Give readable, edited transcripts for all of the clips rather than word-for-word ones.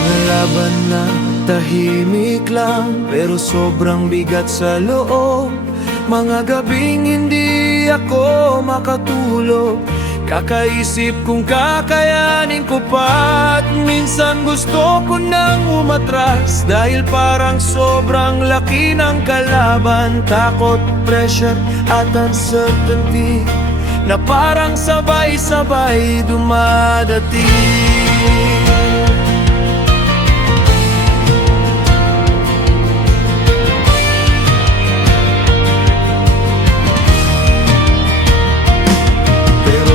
Mga laban na tahimik lang, pero sobrang bigat sa loob. Mga gabing hindi ako makatulog, kakaisip kung kakayanin ko pa. At minsan gusto ko nang umatras, dahil parang sobrang laki ng kalaban. Takot, pressure at uncertainty na parang sabay-sabay dumadating.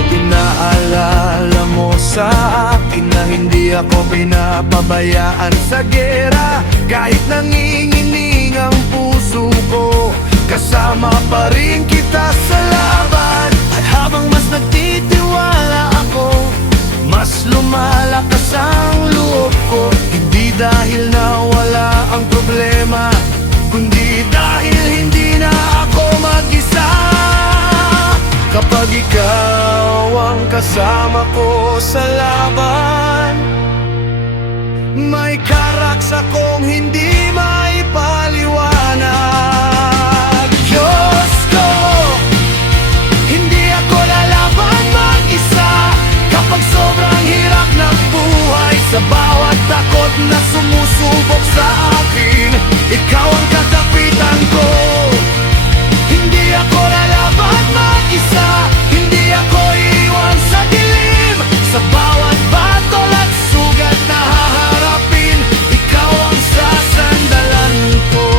Pinaalala mo sa akin na hindi ako pinapabayaan sa gera. Kahit nanginginig ang puso ko, kasama pa rin kita sa laban. At habang mas nagtitiwala ako, mas lumalakas ang loob ko. Hindi dahil nawala ang problema, kundi dahil hindi na ako mag-isa. Kapag ikaw ang kasama ko sa laban, may karaksa kong hindi maipaliwanag. Diyos ko, hindi ako lalaban mag-isa. Kapag sobrang hirap ng buhay, sa bawat takot na sumusubok sa akin, ikaw ang katapitan ko. Hindi ako lalaban mag-isa, hindi ako iwan sa dilim. Sa bawat batol at sugat na haharapin, ikaw ang sasandalan ko.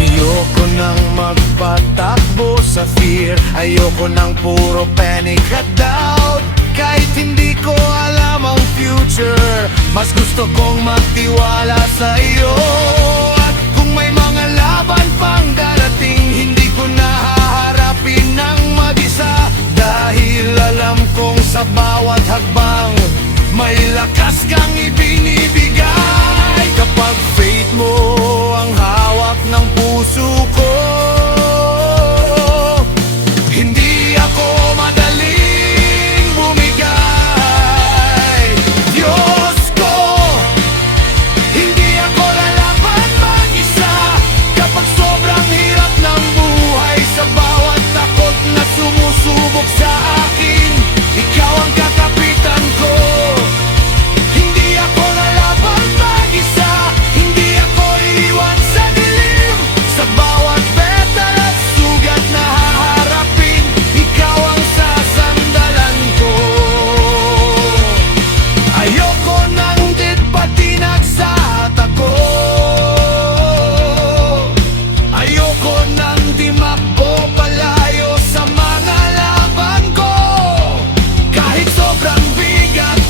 Ayoko nang magpatakbo sa fear, ayoko nang puro panic at doubt. Kahit hindi ko alam ang future, mas gusto kong magtiwala sa iyo. At kung may mga laban pang darating, hindi ko na haharapin ng mag-isa. Dahil alam kong sa bawat hakbang, may lakas kang ibinibigay. Kapag faith mo ang hawak ng puso ko, hindi ako madaling bumigay. Diyos ko, hindi ako lalaban mag-isa. Kapag sobrang hirap ng buhay, sa bawat takot na sumusubok sa akin, ikaw ang kakapitan ko. Hindi ako lalaban mag-isa, hindi ako iwan sa dilim. Sa bawat betal at sugat na haharapin, ikaw ang sasandalan ko. Ayoko nang ditpatinag sa tako, ayoko nang dimakbo palayo sa mga laban ko. Kahit sobrang bigat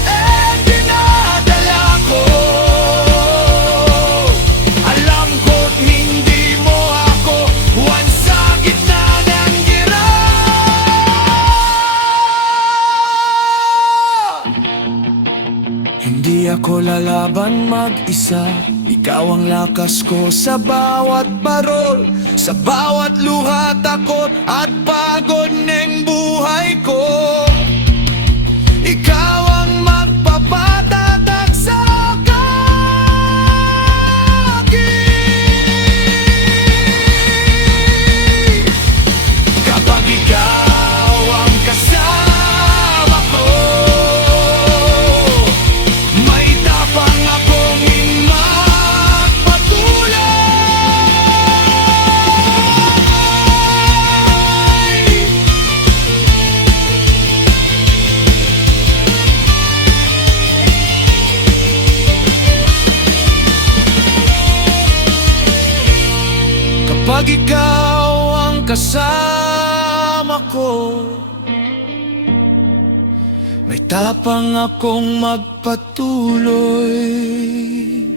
dinadala ko, alam ko't hindi mo ako buwan sa gitna ng gera. Hindi ako lalaban mag-isa, ikaw ang lakas ko sa bawat barol. Sa bawat luha, takot at pagod ng buhay ko, ikaw ang magpapatatag sa akin. Kapag ikaw ang kasama ko, may tapang akong magpatuloy. Kapag ikaw ang kasama ko, may tapang akong magpatuloy.